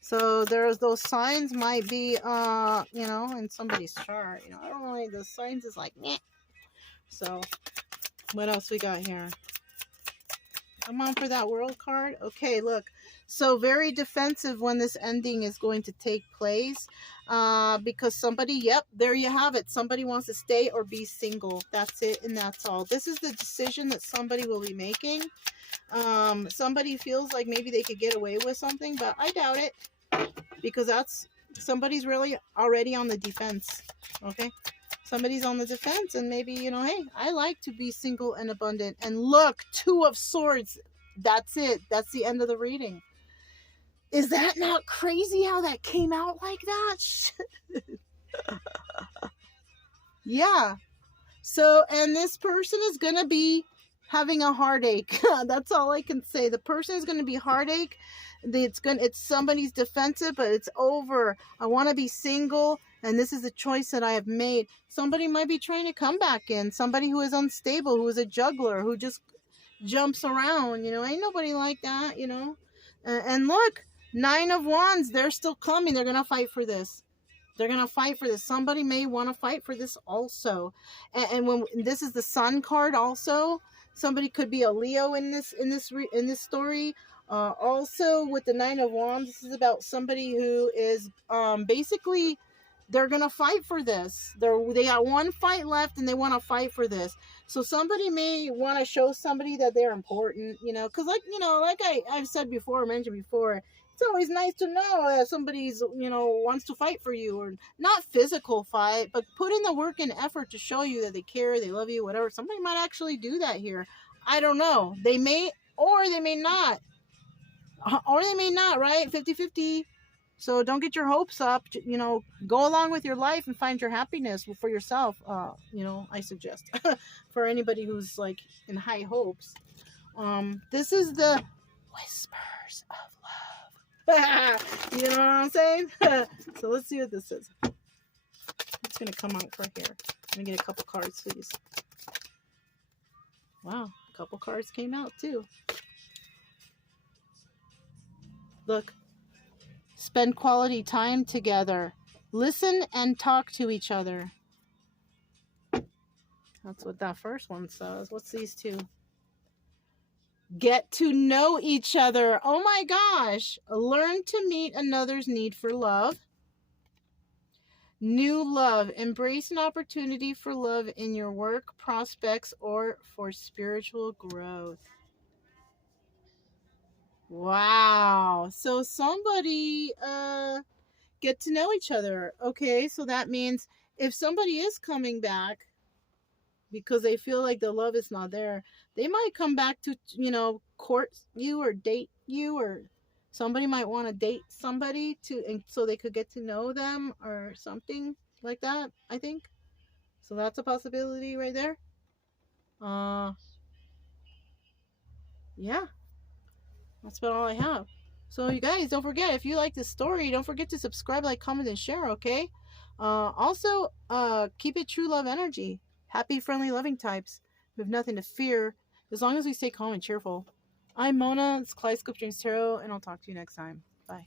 So those signs might be, in somebody's chart. I don't know, the signs is like, meh. So what else we got here? Come on for that World card. Okay, look. So very defensive when this ending is going to take place. Because somebody, yep, there you have it. Somebody wants to stay or be single. That's it, and that's all. This is the decision that somebody will be making. Somebody feels like maybe they could get away with something, but I doubt it. Because somebody's really already on the defense. Okay, somebody's on the defense, and maybe, hey, I like to be single and abundant. And look, Two of Swords. That's it. That's the end of the reading. Is that not crazy how that came out like that? Yeah. So, and this person is gonna be having a heartache. That's all I can say. The person is gonna be heartache. It's somebody's defensive, but it's over. I want to be single, and this is the choice that I have made. Somebody might be trying to come back in. Somebody who is unstable, who is a juggler, who just jumps around. Ain't nobody like that. And look, 9 of Wands. They're still coming. They're gonna fight for this. They're gonna fight for this. Somebody may want to fight for this also. And when this is the Sun card, also, somebody could be a Leo in this story. Also, with the 9 of Wands, this is about somebody who is basically, they're gonna fight for this. They got one fight left, and they want to fight for this. So somebody may want to show somebody that they're important, because like I've said before, mentioned before, it's always nice to know that somebody's wants to fight for you, or not physical fight, but put in the work and effort to show you that they care, they love you, whatever. Somebody might actually do that here. I don't know. They may, or they may not. Or they may not, right? 50-50. So don't get your hopes up. Go along with your life and find your happiness for yourself. I suggest for anybody who's like in high hopes. This is the whispers of love. You know what I'm saying? So let's see what this is. It's gonna come out right here. Let me get a couple cards, please. Wow, a couple cards came out too. Look. Spend quality time together. Listen and talk to each other. That's what that first one says. What's these two? Get to know each other. Oh my gosh. Learn to meet another's need for love. New love. Embrace an opportunity for love in your work, prospects, or for spiritual growth. Wow. So somebody get to know each other. Okay, so that means if somebody is coming back because they feel like the love is not there, they might come back to, court you or date you, or somebody might want to date somebody and so they could get to know them or something like that, I think. So that's a possibility right there. Yeah, that's about all I have. So you guys, don't forget, if you like this story, don't forget to subscribe, like, comment, and share, okay? Also, keep it true love energy. Happy, friendly, loving types. We have nothing to fear as long as we stay calm and cheerful. I'm Mona, it's Kaleidoscope Dreams Tarot, and I'll talk to you next time. Bye.